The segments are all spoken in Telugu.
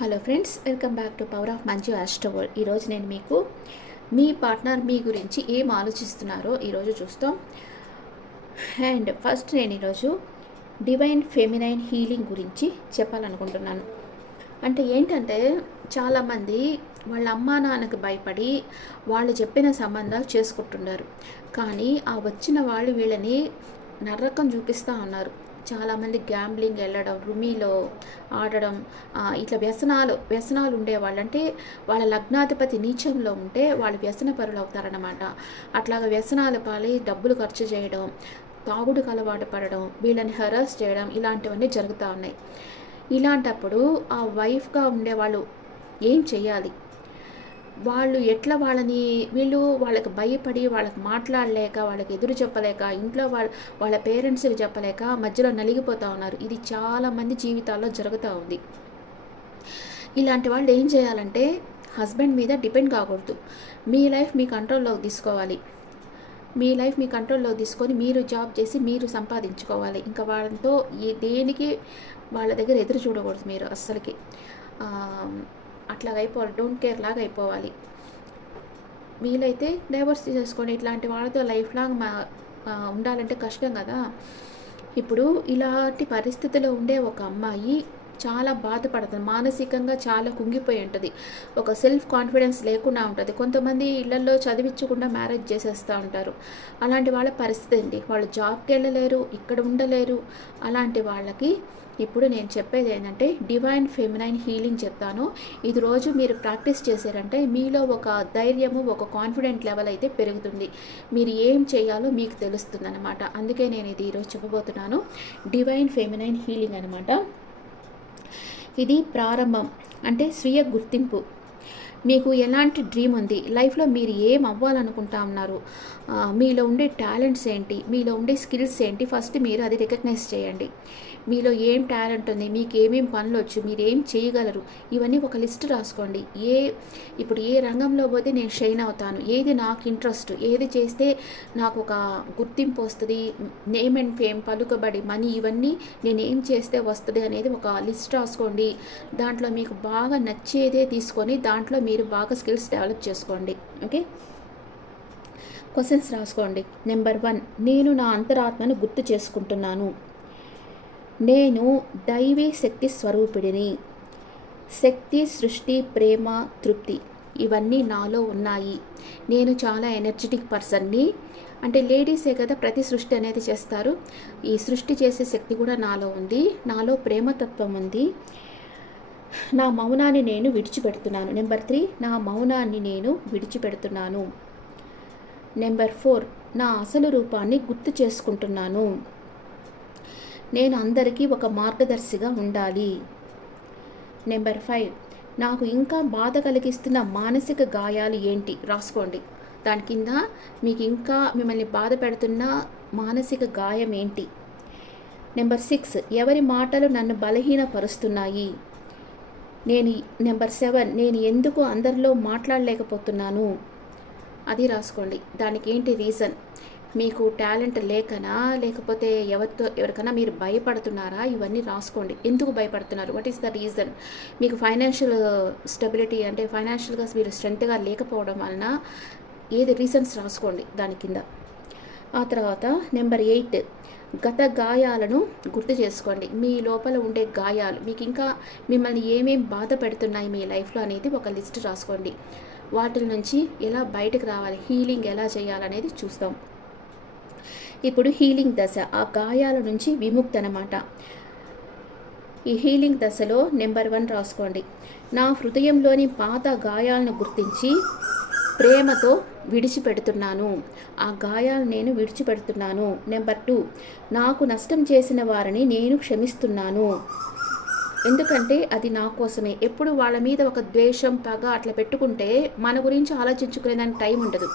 Hello friends welcome back to power of Manju ఆస్ట్రోవల్ ఈరోజు నేను మీకు మీ పార్ట్నర్ మీ గురించి ఏం ఆలోచిస్తున్నారో ఈరోజు చూస్తాం. అండ్ ఫస్ట్ నేను ఈరోజు డివైన్ ఫెమినైన్ హీలింగ్ గురించి చెప్పాలనుకుంటున్నాను. అంటే ఏంటంటే చాలామంది వాళ్ళ అమ్మా నాన్నకు భయపడి వాళ్ళు చెప్పిన సంబంధాలు చేసుకుంటున్నారు. కానీ ఆ వచ్చిన వాళ్ళు వీళ్ళని నరకం చూపిస్తూ ఉన్నారు. చాలామంది గ్యాంబ్లింగ్ వెళ్ళడం రుమీలో ఆడడం ఇట్లా వ్యసనాలు వ్యసనాలు ఉండేవాళ్ళు అంటే వాళ్ళ లగ్నాధిపతి నీచంలో ఉంటే వాళ్ళు వ్యసన పరులు అవుతారనమాట అట్లాగా వ్యసనాల పాలై డబ్బులు ఖర్చు చేయడం తాగుడుకు అలవాటు పడడం వీళ్ళని హెరాస్ చేయడం ఇలాంటివన్నీ జరుగుతూ ఉన్నాయి. ఇలాంటప్పుడు ఆ వైఫ్గా ఉండేవాళ్ళు ఏం చేయాలి వాళ్ళు ఎట్లా వాళ్ళని వీళ్ళు వాళ్ళకి భయపడి వాళ్ళకి మాట్లాడలేక వాళ్ళకి ఎదురు చెప్పలేక ఇంట్లో వాళ్ళ వాళ్ళ పేరెంట్స్కి చెప్పలేక మధ్యలో నలిగిపోతూ ఉన్నారు. ఇది చాలామంది జీవితాల్లో జరుగుతూ ఉంది. ఇలాంటి వాళ్ళు ఏం చేయాలంటే హస్బెండ్ మీద డిపెండ్ కాకూడదు. మీ లైఫ్ మీ కంట్రోల్లోకి తీసుకోవాలి. మీ లైఫ్ మీ కంట్రోల్లో తీసుకొని మీరు జాబ్ చేసి మీరు సంపాదించుకోవాలి. ఇంకా వాళ్ళతో ఏ దేనికి వాళ్ళ దగ్గర ఎదురు చూడకూడదు మీరు అస్సలకి. అట్లాగైపోవాలి. డోంట్ కేర్ లాగా అయిపోవాలి వీలైతే డైవర్స్ తీసేసుకోండి ఇట్లాంటి వాళ్ళతో లైఫ్ లాంగ్ మా ఉండాలంటే కష్టం కదా. ఇప్పుడు ఇలాంటి పరిస్థితిలో ఉండే ఒక అమ్మాయి చాలా బాధపడుతుంది. మానసికంగా చాలా కుంగిపోయి ఉంటుంది. ఒక సెల్ఫ్ కాన్ఫిడెన్స్ లేకుండా ఉంటుంది. కొంతమంది ఇళ్ళలో చదివించకుండా మ్యారేజ్ చేసేస్తూ ఉంటారు. అలాంటి వాళ్ళ పరిస్థితి ఏంటి? వాళ్ళు జాబ్కి వెళ్ళలేరు ఇక్కడ ఉండలేరు. అలాంటి వాళ్ళకి ఇప్పుడు నేను చెప్పేది ఏంటంటే డివైన్ ఫెమినైన్ హీలింగ్ చెప్తాను. ఇది రోజు మీరు ప్రాక్టీస్ చేశారంటే మీలో ఒక ధైర్యము ఒక కాన్ఫిడెంట్ లెవెల్ అయితే పెరుగుతుంది. మీరు ఏం చేయాలో మీకు తెలుస్తుంది అనమాట అందుకే నేను ఇది ఈరోజు చెప్పబోతున్నాను. డివైన్ ఫెమినైన్ హీలింగ్ అనమాట ఇది ప్రారంభం. అంటే స్వీయ గుర్తింపు. మీకు ఎలాంటి డ్రీమ్ ఉంది? లైఫ్లో మీరు ఏం అవ్వాలనుకుంటా ఉన్నారు మీలో ఉండే టాలెంట్స్ ఏంటి? మీలో ఉండే స్కిల్స్ ఏంటి? ఫస్ట్ మీరు అది రికగ్నైజ్ చేయండి. మీలో ఏం టాలెంట్ ఉంది? మీకు ఏమేం పనులు వచ్చు? మీరు ఏం చేయగలరు? ఇవన్నీ ఒక లిస్ట్ రాసుకోండి. ఏ ఇప్పుడు ఏ రంగంలో పోతే నేను షైన్ అవుతాను? ఏది నాకు ఇంట్రెస్ట్ ఏది చేస్తే నాకు ఒక గుర్తింపు వస్తుంది? నేమ్ అండ్ ఫేమ్ పలుకబడి మనీ ఇవన్నీ నేను ఏం చేస్తే వస్తుంది అనేది ఒక లిస్ట్ రాసుకోండి. దాంట్లో మీకు బాగా నచ్చేదే తీసుకొని దాంట్లో మీరు బాగా స్కిల్స్ డెవలప్ చేసుకోండి ఓకే? క్వశ్చన్స్ రాసుకోండి. నెంబర్ వన్ నేను నా అంతరాత్మను గుర్తు చేసుకుంటున్నాను. నేను దైవీ శక్తి స్వరూపిడిని శక్తి సృష్టి ప్రేమ తృప్తి ఇవన్నీ నాలో ఉన్నాయి. నేను చాలా ఎనర్జెటిక్ పర్సన్ని. అంటే లేడీసే కదా ప్రతి సృష్టి అనేది చేస్తారు. ఈ సృష్టి చేసే శక్తి కూడా నాలో ఉంది. నాలో ప్రేమతత్వం ఉంది. నా మౌనాన్ని నేను విడిచిపెడుతున్నాను. నెంబర్ త్రీ నా మౌనాన్ని నేను విడిచిపెడుతున్నాను. నెంబర్ ఫోర్ నా అసలు రూపాన్ని గుర్తు చేసుకుంటున్నాను. నేను అందరికీ ఒక మార్గదర్శిగా ఉండాలి. నెంబర్ ఫైవ్ నాకు ఇంకా బాధ కలిగిస్తున్న మానసిక గాయాలు ఏంటి? రాసుకోండి. దాని కింద మీకు ఇంకా మిమ్మల్ని బాధ పెడుతున్న మానసిక గాయం ఏంటి? నెంబర్ సిక్స్ ఎవరి మాటలు నన్ను బలహీనపరుస్తున్నాయి? నేను నెంబర్ సెవెన్ నేను ఎందుకు అందరిలో మాట్లాడలేకపోతున్నాను? అది రాసుకోండి. దానికి ఏంటి రీజన్? మీకు టాలెంట్ లేకనా? లేకపోతే ఎవరితో ఎవరికైనా మీరు భయపడుతున్నారా? ఇవన్నీ రాసుకోండి. ఎందుకు భయపడుతున్నారు? వాట్ ఈస్ ద రీజన్ మీకు ఫైనాన్షియల్ స్టెబిలిటీ అంటే ఫైనాన్షియల్గా మీరు స్ట్రెంత్గా లేకపోవడం వలన ఏది రీజన్స్ రాసుకోండి దాని కింద. ఆ తర్వాత నెంబర్ ఎయిట్ గత గాయాలను గుర్తు చేసుకోండి. మీ లోపల ఉండే గాయాలు మీకు ఇంకా మిమ్మల్ని ఏమేమి బాధ పెడుతున్నాయి మీ లైఫ్లో అనేది ఒక లిస్ట్ రాసుకోండి. వాటి నుంచి ఎలా బయటకు రావాలి హీలింగ్ ఎలా చేయాలనేది చూస్తాం. ఇప్పుడు హీలింగ్ దశ ఆ గాయాల నుంచి విముక్తి అనమాట ఈ హీలింగ్ దశలో నెంబర్ వన్ రాసుకోండి. నా హృదయంలోని పాత గాయాలను గుర్తించి ప్రేమతో విడిచిపెడుతున్నాను. ఆ గాయాలు నేను విడిచిపెడుతున్నాను. నెంబర్ టూ నాకు నష్టం చేసిన వారిని నేను క్షమిస్తున్నాను. ఎందుకంటే అది నా కోసమే. ఎప్పుడు వాళ్ళ మీద ఒక ద్వేషం పగ అట్లా పెట్టుకుంటే మన గురించి ఆలోచించుకునే దానికి టైం ఉండదు.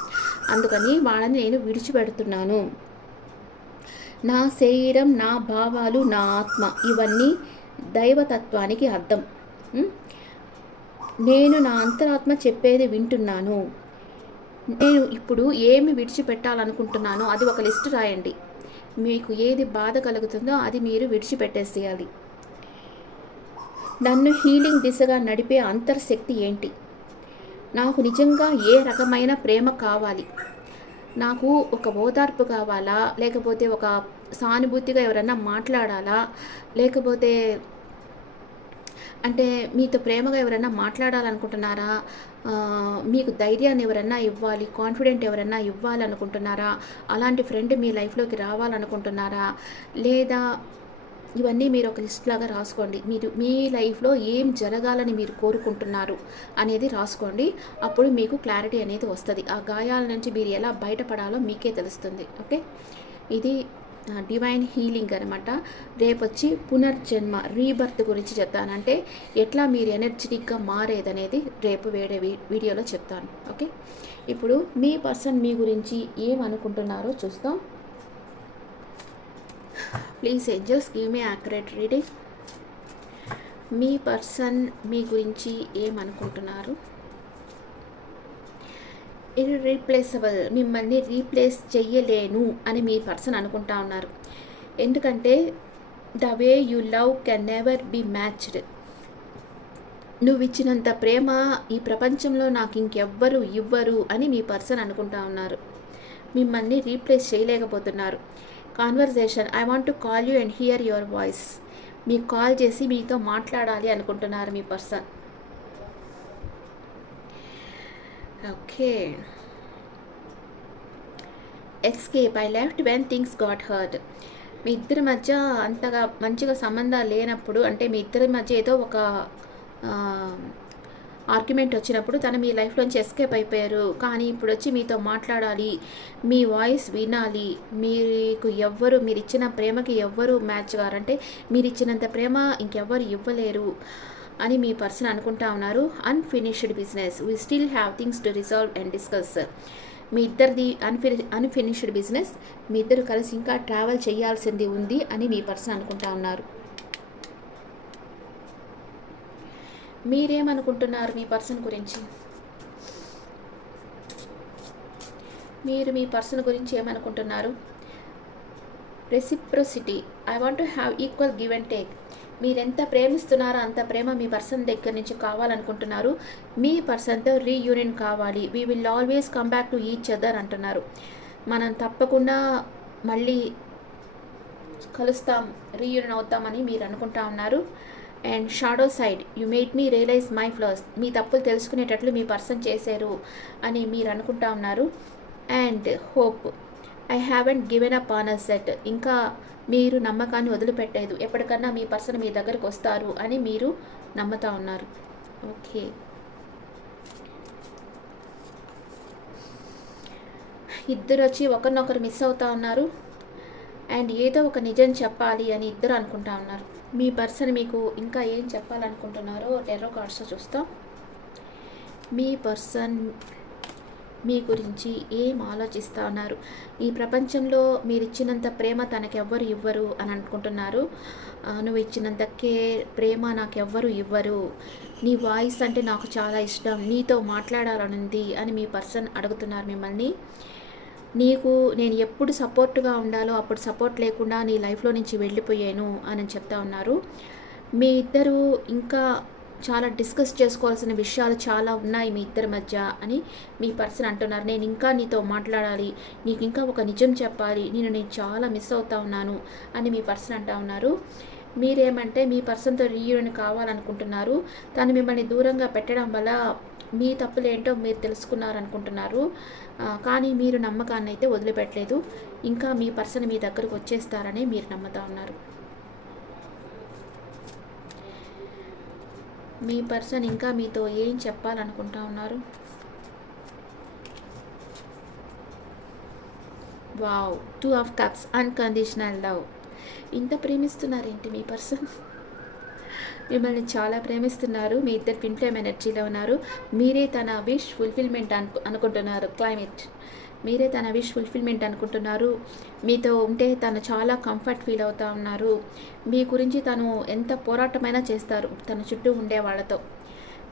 అందుకని వాళ్ళని నేను విడిచిపెడుతున్నాను. నా శరీరం నా భావాలు నా ఆత్మ ఇవన్నీ దైవతత్వానికి అర్థం. నేను నా అంతరాత్మ చెప్పేది వింటున్నాను. నేను ఇప్పుడు ఏమి విడిచిపెట్టాలనుకుంటున్నానో అది ఒక లిస్ట్ రాయండి. మీకు ఏది బాధ కలుగుతుందో అది మీరు విడిచిపెట్టేసేయాలి. నన్ను హీలింగ్ దిశగా నడిపే అంతర్శక్తి ఏంటి? నాకు నిజంగా ఏ రకమైన ప్రేమ కావాలి? నాకు ఒక ఓదార్పు కావాలా? లేకపోతే ఒక సానుభూతిగా ఎవరైనా మాట్లాడాలా? లేకపోతే అంటే మీతో ప్రేమగా ఎవరైనా మాట్లాడాలనుకుంటున్నారా? మీకు ధైర్యాన్ని ఎవరైనా ఇవ్వాలి కాన్ఫిడెంట్ ఎవరైనా ఇవ్వాలనుకుంటున్నారా? అలాంటి ఫ్రెండ్ మీ లైఫ్లోకి రావాలనుకుంటున్నారా? లేదా ఇవన్నీ మీరు ఒక లిస్ట్ లాగా రాసుకోండి. మీరు మీ లైఫ్లో ఏం జరగాలని మీరు కోరుకుంటున్నారు అనేది రాసుకోండి. అప్పుడు మీకు క్లారిటీ అనేది వస్తుంది. ఆ గాయాల నుంచి మీరు ఎలా బయటపడాలో మీకే తెలుస్తుంది. ఓకే? ఇది డివైన్ హీలింగ్ అనమాట రేపు వచ్చి పునర్జన్మ రీబర్త్ గురించి చెప్తానంటే ఎట్లా మీరు ఎనర్జెటిక్గా మారేదనేది రేపు వేరే వీ- వీడియోలో చెప్తాను. ఓకే? ఇప్పుడు మీ పర్సన్ మీ గురించి ఏమనుకుంటున్నారో చూస్తాం. Please angels give me accurate reading. Me person మీ గురించి ఏమనుకుంటున్నారు? ఇర్రీప్లేసబుల్ మిమ్మల్ని రీప్లేస్ చెయ్యలేను అని మీ పర్సన్ అనుకుంటా ఉన్నారు. ఎందుకంటే the way you love can never be matched నువ్వు ఇచ్చినంత ప్రేమ ఈ ప్రపంచంలో నాకు ఇంకెవ్వరు ఇవ్వరు అని మీ పర్సన్ అనుకుంటా ఉన్నారు. మిమ్మల్ని రీప్లేస్ చేయలేకపోతున్నారు. Conversation I want to call you and hear your voice మీకు కాల్ చేసి మీతో మాట్లాడాలి అనుకుంటున్నారు మీ person okay escape I left when things got hurt మీ ఇద్దరి మధ్య అంతగా మంచిగా సంబంధాలు లేనప్పుడు అంటే మీ ఇద్దరి మధ్య ఏదో ఒక ఆర్గ్యుమెంట్ వచ్చినప్పుడు తను మీ లైఫ్లోంచి ఎస్కేప్ అయిపోయారు. కానీ ఇప్పుడు వచ్చి మీతో మాట్లాడాలి మీ వాయిస్ వినాలి మీకు ఎవ్వరు మీరు ఇచ్చిన ప్రేమకి ఎవ్వరు మ్యాచ్ గారంటే మీరు ఇచ్చినంత ప్రేమ ఇంకెవ్వరు ఇవ్వలేరు. అని మీ పర్సన్ అనుకుంటా ఉన్నారు. Unfinished business we still have things to resolve and discuss మీ ఇద్దరిది అన్ఫిని అన్ఫినిష్డ్ బిజినెస్ మీ ఇద్దరు కలిసి ఇంకా ట్రావెల్ చేయాల్సింది ఉంది అని మీ పర్సన్ అనుకుంటా ఉన్నారు. మీరేమనుకుంటున్నారు మీ పర్సన్ గురించి? మీరు మీ పర్సన్ గురించి ఏమనుకుంటున్నారు? Reciprocity I want to have equal give and take మీరెంత ప్రేమిస్తున్నారో అంత ప్రేమ మీ పర్సన్ దగ్గర నుంచి కావాలనుకుంటున్నారు. మీ పర్సన్తో రీయూనియన్ కావాలి. We will always come back to each other అంటున్నారు. మనం తప్పకుండా మళ్ళీ కలుస్తాం రీయూనియన్ అవుతామని మీరు అనుకుంటా ఉన్నారు. And shadow side you made me realise my flowers మీ తప్పులు తెలుసుకునేటట్లు మీ పర్సన్ చేశారు అని మీరు అనుకుంటా ఉన్నారు. And hope I haven't given up on a set ఇంకా మీరు నమ్మకాన్ని వదిలిపెట్టలేదు. ఎప్పటికన్నా మీ పర్సన్ మీ దగ్గరకు వస్తారు అని మీరు నమ్ముతా ఉన్నారు. ఓకే. ఇద్దరు వచ్చి ఒకరినొకరు మిస్ అవుతా ఉన్నారు. అండ్ ఏదో ఒక నిజం చెప్పాలి అని ఇద్దరు అనుకుంటా ఉన్నారు. మీ పర్సన్ మీకు ఇంకా ఏం చెప్పాలనుకుంటున్నారో టెర్రో కార్డ్స్ చూస్తాం. మీ పర్సన్ మీ గురించి ఏం ఆలోచిస్తూ ఉన్నారు? ఈ ప్రపంచంలో మీరు ఇచ్చినంత ప్రేమ తనకెవ్వరు ఇవ్వరు అని అనుకుంటున్నారు. నువ్వు ఇచ్చినంత కేర్ ప్రేమ నాకు ఎవ్వరు ఇవ్వరు. నీ వాయిస్ అంటే నాకు చాలా ఇష్టం. నీతో మాట్లాడాలనుంది అని మీ పర్సన్ అడుగుతున్నారు మిమ్మల్ని. నీకు నేను ఎప్పుడు సపోర్ట్గా ఉండాలో అప్పుడు సపోర్ట్ లేకుండా నీ లైఫ్లో నుంచి వెళ్ళిపోయాను అని చెప్తా ఉన్నారు. మీ ఇద్దరు ఇంకా చాలా డిస్కస్ చేసుకోవాల్సిన విషయాలు చాలా ఉన్నాయి మీ ఇద్దరి మధ్య అని మీ పర్సన్ అంటున్నారు. నేను ఇంకా నీతో మాట్లాడాలి నీకు ఇంకా ఒక నిజం చెప్పాలి నేను నేను చాలా మిస్ అవుతా ఉన్నాను అని మీ పర్సన్ అంటా ఉన్నారు. మీరేమంటే మీ పర్సన్తో రీయూనియన్ కావాలనుకుంటున్నారు. తను మిమ్మల్ని దూరంగా పెట్టడం వల్ల మీ తప్పులేంటో మీరు తెలుసుకున్నారనుకుంటున్నారు. కానీ మీరు నమ్మకాన్ని అయితే వదిలిపెట్టలేదు. ఇంకా మీ పర్సన్ మీ దగ్గరకు వచ్చేస్తారని మీరు నమ్ముతా ఉన్నారు. మీ పర్సన్ ఇంకా మీతో ఏం చెప్పాలనుకుంటా ఉన్నారు? Wow two of cups unconditional love. ఇంత ప్రేమిస్తున్నారేంటి మీ పర్సన్? మిమ్మల్ని చాలా ప్రేమిస్తున్నారు మీ ఇద్దరు ఫిన్ ఎనర్జీలో ఉన్నారు మీరే తన విష్ ఫుల్ఫిల్మెంట్ అను అనుకుంటున్నారు క్లైమేట్. మీరే తన విష్ ఫుల్ఫిల్మెంట్ అనుకుంటున్నారు. మీతో ఉంటే తను చాలా కంఫర్ట్ ఫీల్ అవుతా ఉన్నారు. మీ గురించి తను ఎంత పోరాటమైనా చేస్తారు. తన చుట్టూ ఉండే వాళ్ళతో.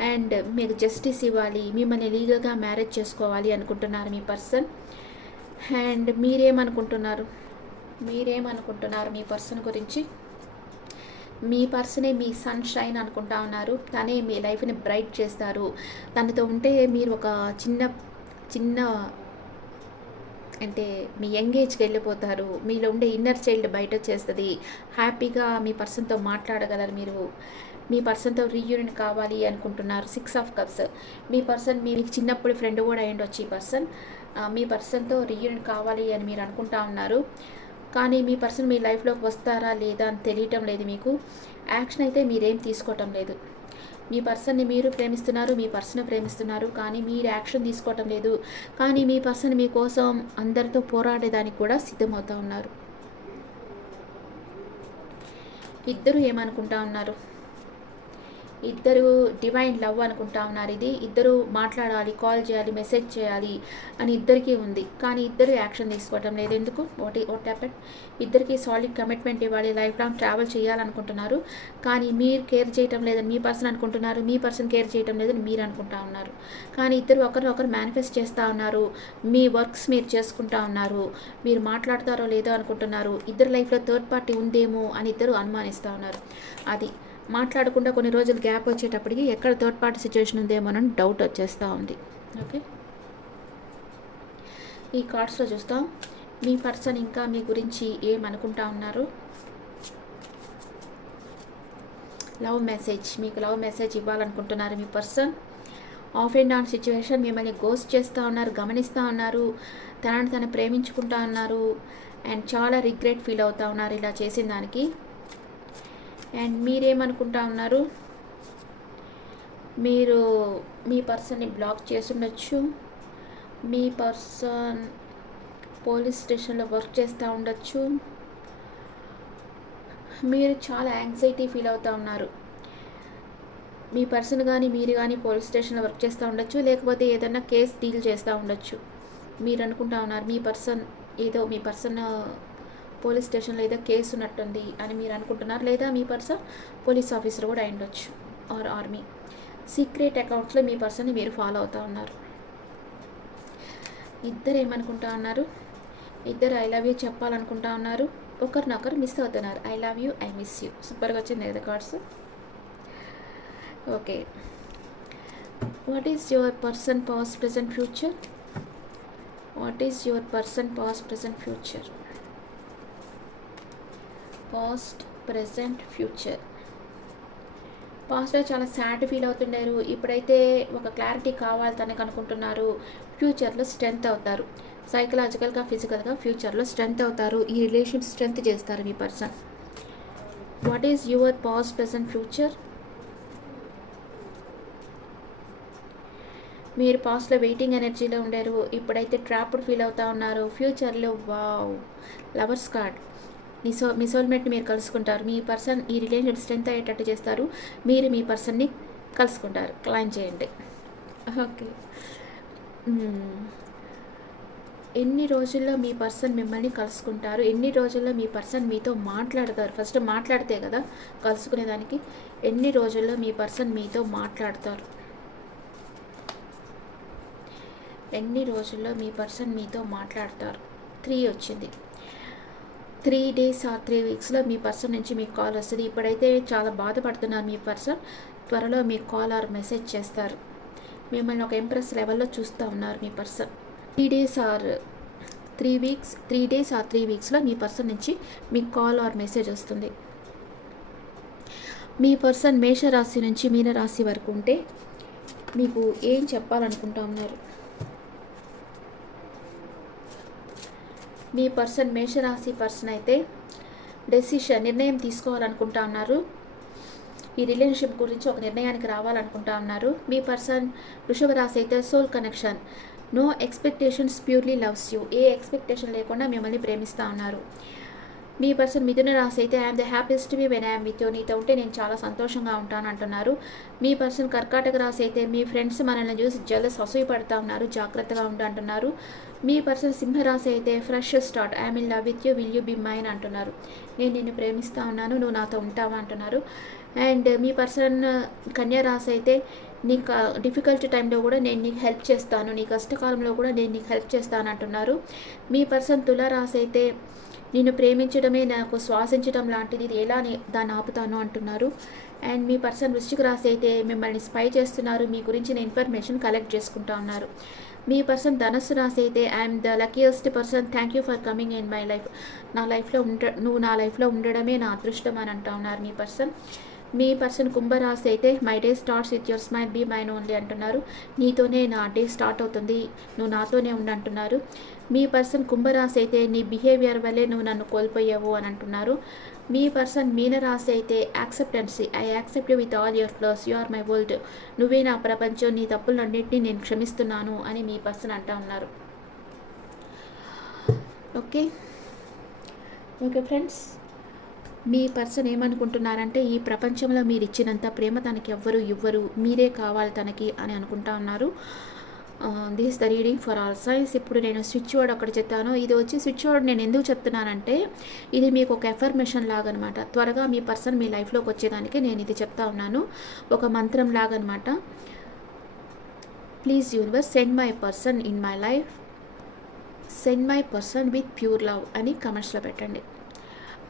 అండ్ మీకు జస్టిస్ ఇవ్వాలి. మిమ్మల్ని లీగల్గా మ్యారేజ్ చేసుకోవాలి అనుకుంటున్నారు మీ పర్సన్ అండ్ మీరేమనుకుంటున్నారు? మీరేమనుకుంటున్నారు మీ పర్సన్ గురించి? మీ పర్సనే మీ సన్షైన్ అనుకుంటా ఉన్నారు. తనే మీ లైఫ్ని బ్రైట్ చేస్తారు. తనతో ఉంటే మీరు ఒక చిన్న చిన్న అంటే మీ ఎంగేజ్కి వెళ్ళిపోతారు మీలో ఉండే ఇన్నర్ చైల్డ్ బయట వచ్చేస్తుంది హ్యాపీగా మీ పర్సన్తో మాట్లాడగలరు మీరు. మీ పర్సన్తో రీయూనియన్ కావాలి అనుకుంటున్నారు సిక్స్ ఆఫ్ కప్స్ మీ పర్సన్ మీకు చిన్నప్పుడు ఫ్రెండ్ కూడా అయ్యండొచ్చు ఈ పర్సన్. మీ పర్సన్తో రీయూనియన్ కావాలి అని మీరు అనుకుంటా ఉన్నారు. కానీ మీ పర్సన్ మీ లైఫ్లోకి వస్తారా లేదా అని తెలియటం లేదు మీకు. యాక్షన్ అయితే మీరేం తీసుకోవటం లేదు. మీ పర్సన్ని మీరు ప్రేమిస్తున్నారు మీ పర్సన్ ప్రేమిస్తున్నారు కానీ మీరు యాక్షన్ తీసుకోవటం లేదు. కానీ మీ పర్సన్ మీకోసం అందరితో పోరాడేదానికి కూడా సిద్ధమవుతూ ఉన్నారు. ఇద్దరు ఏమనుకుంటా ఉన్నారు? ఇద్దరు డివైన్ లవ్ అనుకుంటా ఉన్నారు ఇది. ఇద్దరు మాట్లాడాలి కాల్ చేయాలి మెసేజ్ చేయాలి అని ఇద్దరికీ ఉంది. కానీ ఇద్దరు యాక్షన్ తీసుకోవటం లేదు. ఎందుకు? వాట్ వాట్ హ్యాపెన్ ఇద్దరికి సాలిడ్ కమిట్మెంట్ ఇవ్వాలి లైఫ్ లాంగ్ ట్రావెల్ చేయాలనుకుంటున్నారు. కానీ మీరు కేర్ చేయటం లేదని మీ పర్సన్ అనుకుంటున్నారు. మీ పర్సన్ కేర్ చేయటం లేదని మీరు అనుకుంటా ఉన్నారు. కానీ ఇద్దరు ఒకరిని ఒకరు మేనిఫెస్ట్ చేస్తూ ఉన్నారు. మీ వర్క్స్ మీరు చేసుకుంటా ఉన్నారు. మీరు మాట్లాడతారో లేదో అనుకుంటున్నారు. ఇద్దరు లైఫ్లో థర్డ్ పార్టీ ఉందేమో అని ఇద్దరు అనుమానిస్తూ ఉన్నారు. అది. మాట్లాడకుండా కొన్ని రోజులు గ్యాప్ వచ్చేటప్పటికి ఎక్కడ థర్డ్ పార్టీ సిచ్యువేషన్ ఉందేమోనని డౌట్ వచ్చేస్తూ ఉంది. ఓకే ఈ కార్డ్స్లో చూస్తాం. మీ పర్సన్ ఇంకా మీ గురించి ఏమనుకుంటా ఉన్నారు? లవ్ మెసేజ్ మీకు love message ఇవ్వాలనుకుంటున్నారు me person of and on situation మిమ్మల్ని గోస్ట్ చేస్తూ ఉన్నారు గమనిస్తూ ఉన్నారు తనని తను ప్రేమించుకుంటా ఉన్నారు అండ్ చాలా రిగ్రెట్ ఫీల్ అవుతూ ఉన్నారు ఇలా చేసిన దానికి. అండ్ మీరేమనుకుంటా ఉన్నారు? మీరు మీ పర్సన్ని బ్లాక్ చేసుండొచ్చు. మీ పర్సన్ పోలీస్ స్టేషన్లో వర్క్ చేస్తూ ఉండొచ్చు. మీరు చాలా యాంగ్జైటీ ఫీల్ అవుతూ ఉన్నారు. మీ పర్సన్ కానీ మీరు కానీ పోలీస్ స్టేషన్లో వర్క్ చేస్తూ ఉండొచ్చు. లేకపోతే ఏదైనా కేసు డీల్ చేస్తూ ఉండొచ్చు. మీరు అనుకుంటా ఉన్నారు మీ పర్సన్ ఏదో మీ పర్సన్ పోలీస్ స్టేషన్లో ఏదో కేసు ఉన్నట్టుంది అని మీరు అనుకుంటున్నారు లేదా మీ పర్సన్ పోలీస్ ఆఫీసర్ కూడా అయ్యుండొచ్చు ఆర్ ఆర్మీ. సీక్రెట్ అకౌంట్స్లో మీ పర్సన్ని మీరు ఫాలో అవుతూ ఉన్నారు. ఇద్దరు ఏమనుకుంటా ఉన్నారు? ఇద్దరు ఐ లవ్ యూ చెప్పాలనుకుంటా ఉన్నారు. ఒకరినొకరు మిస్ అవుతున్నారు. I love you I miss you. సూపర్గా వచ్చింది కదా cards? Okay. What is your person past present future? What is your person past present future? Past present future పాస్ట్లో చాలా సాడ్ ఫీల్ అవుతుండారు ఇప్పుడైతే ఒక క్లారిటీ కావాలి తనకు అనుకుంటున్నారు. ఫ్యూచర్లో స్ట్రెంగ్త్ అవుతారు. సైకలాజికల్గా ఫిజికల్గా ఫ్యూచర్లో స్ట్రెంగ్త్ అవుతారు. ఈ రిలేషన్ స్ట్రెంగ్త్ చేస్తారు మీ person what is your past present future మీరు పాస్ట్లో వెయిటింగ్ ఎనర్జీలో ఉండారు. ఇప్పుడైతే ట్రాప్డ్ ఫీల్ అవుతా ఉన్నారు. ఫ్యూచర్లో వావ్ లవర్స్ కార్డ్ మీ సో మీ సోల్మేట్ని మీరు కలుసుకుంటారు. మీ పర్సన్ ఈ రిలేషన్ స్ట్రెంత్ అయ్యేటట్టు చేస్తారు. మీరు మీ పర్సన్ని కలుసుకుంటారు. క్లైమ్ చేయండి. ఓకే. ఎన్ని రోజుల్లో మీ పర్సన్ మిమ్మల్ని కలుసుకుంటారు? ఎన్ని రోజుల్లో మీ పర్సన్ మీతో మాట్లాడతారు? ఫస్ట్ మాట్లాడితే కదా కలుసుకునేదానికి ఎన్ని రోజుల్లో మీ పర్సన్ మీతో మాట్లాడతారు? ఎన్ని రోజుల్లో మీ పర్సన్ మీతో మాట్లాడతారు? త్రీ వచ్చింది. త్రీ డేస్ ఆర్ త్రీ వీక్స్లో మీ పర్సన్ నుంచి మీకు కాల్ వస్తుంది. ఇప్పుడైతే చాలా బాధపడుతున్నారు మీ పర్సన్. త్వరలో మీకు కాల్ ఆర్ మెసేజ్ చేస్తారు. మిమ్మల్ని ఒక ఎంప్రెస్ లెవెల్లో చూస్తూ ఉన్నారు మీ person. Three days or three weeks three days or three వీక్స్లో మీ పర్సన్ నుంచి మీకు కాల్ ఆర్ మెసేజ్ వస్తుంది. మీ పర్సన్ మేషరాశి నుంచి మీనరాశి వరకు ఉంటే మీకు ఏం చెప్పాలనుకుంటా ఉన్నారు? మీ పర్సన్ మేషరాశి పర్సన్ అయితే డెసిషన్ నిర్ణయం తీసుకోవాలనుకుంటా ఉన్నారు. ఈ రిలేషన్షిప్ గురించి ఒక నిర్ణయానికి రావాలనుకుంటా ఉన్నారు. మీ పర్సన్ వృషభ రాశి అయితే soul connection. No expectations purely loves you. A expectation లేకుండా మిమ్మల్ని ప్రేమిస్తూ ఉన్నారు. మీ పర్సన్ మిథున రాశి అయితే I'm the happiest me when I'm with you నీతో ఉంటే నేను చాలా సంతోషంగా ఉంటాను అంటున్నారు. మీ పర్సన్ కర్కాటక రాశి అయితే మీ ఫ్రెండ్స్ మనల్ని చూసి జలస్ అసూయ పడతా ఉన్నారు జాగ్రత్తగా ఉండు అంటున్నారు. మీ పర్సన్ సింహరాశి అయితే fresh start I in love with you will you be mine అంటున్నారు. నేను నిన్ను ప్రేమిస్తా ఉన్నాను నువ్వు నాతో ఉంటావా అంటున్నారు. అండ్ మీ పర్సన్ కన్యా రాశి అయితే నీకు డిఫికల్ట్ టైంలో కూడా నేను నీకు హెల్ప్ చేస్తాను నీ కష్టకాలంలో కూడా నేను నీకు హెల్ప్ చేస్తాను అంటున్నారు. మీ పర్సన్ తులారాశి అయితే నిన్ను ప్రేమించడమే నాకు శ్వాసించడం లాంటిది ఇది ఎలా దాన్ని ఆపుతాను అంటున్నారు. అండ్ మీ పర్సన్ వృష్టికి రాసి అయితే మిమ్మల్ని స్పై చేస్తున్నారు. మీ గురించిన ఇన్ఫర్మేషన్ కలెక్ట్ చేసుకుంటా ఉన్నారు. మీ పర్సన్ ధనస్సు రాసి అయితే I'm the luckiest person. Thank you for coming in my life. నా లైఫ్లో ఉండ నువ్వు నా లైఫ్లో ఉండడమే నా అదృష్టం అని అంటా ఉన్నారు మీ పర్సన్. మీ పర్సన్ కుంభరాశి అయితే my day starts with your smile be mine only అంటున్నారు. నీతోనే నా డే స్టార్ట్ అవుతుంది. నువ్వు నాతోనే ఉండి అంటున్నారు. మీ పర్సన్ కుంభరాశి అయితే నీ బిహేవియర్ వల్లే నువ్వు నన్ను కోల్పోయావు అని అంటున్నారు. మీ పర్సన్ మీనరాశి అయితే acceptancy I accept with all your flaws you are my world నువ్వే నా ప్రపంచం. నీ తప్పులన్నింటినీ నేను క్షమిస్తున్నాను అని మీ పర్సన్ అంటా ఉన్నారు. ఓకే. ఓకే ఫ్రెండ్స్ మీ పర్సన్ ఏమనుకుంటున్నారంటే ఈ ప్రపంచంలో మీరు ఇచ్చినంత ప్రేమ తనకి ఎవ్వరు ఇవ్వరు మీరే కావాలి తనకి అని అనుకుంటా ఉన్నారు. This the reading for all signs ఇప్పుడు నేను స్విచ్ వర్డ్ ఒకటి చెప్తాను ఇది వచ్చి స్విచ్ వర్డ్ నేను ఎందుకు చెప్తున్నానంటే ఇది మీకు ఒక ఎఫర్మేషన్ లాగా అనమాట త్వరగా మీ పర్సన్ మీ లైఫ్లోకి వచ్చేదానికి నేను ఇది చెప్తా ఉన్నాను. ఒక మంత్రం లాగా అనమాట please universe send my person in my life send my person with pure love అని కమెంట్స్లో పెట్టండి.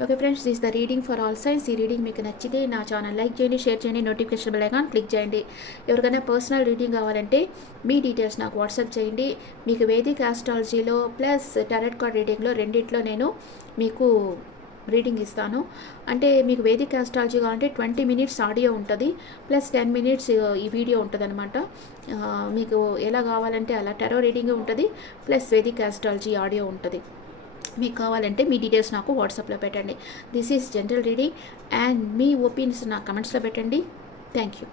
Okay friends this the reading for all signs ఈ రీడింగ్ మీకు నచ్చితే నా ఛానల్ లైక్ చేయండి షేర్ చేయండి నోటిఫికేషన్ బెల్ ఐకాన్ క్లిక్ చేయండి. ఎవరికైనా పర్సనల్ రీడింగ్ కావాలంటే మీ డీటెయిల్స్ నాకు వాట్సాప్ చేయండి. మీకు వేదిక్ ఆస్ట్రాలజీలో ప్లస్ టారెట్ కార్డ్ రీడింగ్లో రెండిట్లో నేను మీకు రీడింగ్ ఇస్తాను. అంటే మీకు వేదిక్ ఆస్ట్రాలజీ కావాలంటే ట్వంటీ మినిట్స్ ఆడియో ఉంటుంది ప్లస్ టెన్ మినిట్స్ ఈ వీడియో ఉంటుంది అనమాట uh, మీకు ఎలా కావాలంటే అలా టెరో రీడింగ్ ఉంటుంది ప్లస్ వేదిక్ ఆస్ట్రాలజీ ఆడియో ఉంటుంది. మీకు కావాలంటే మీ డీటెయిల్స్ నాకు వాట్సాప్లో పెట్టండి. This is general reading and me opinions నా కమెంట్స్లో పెట్టండి. Thank you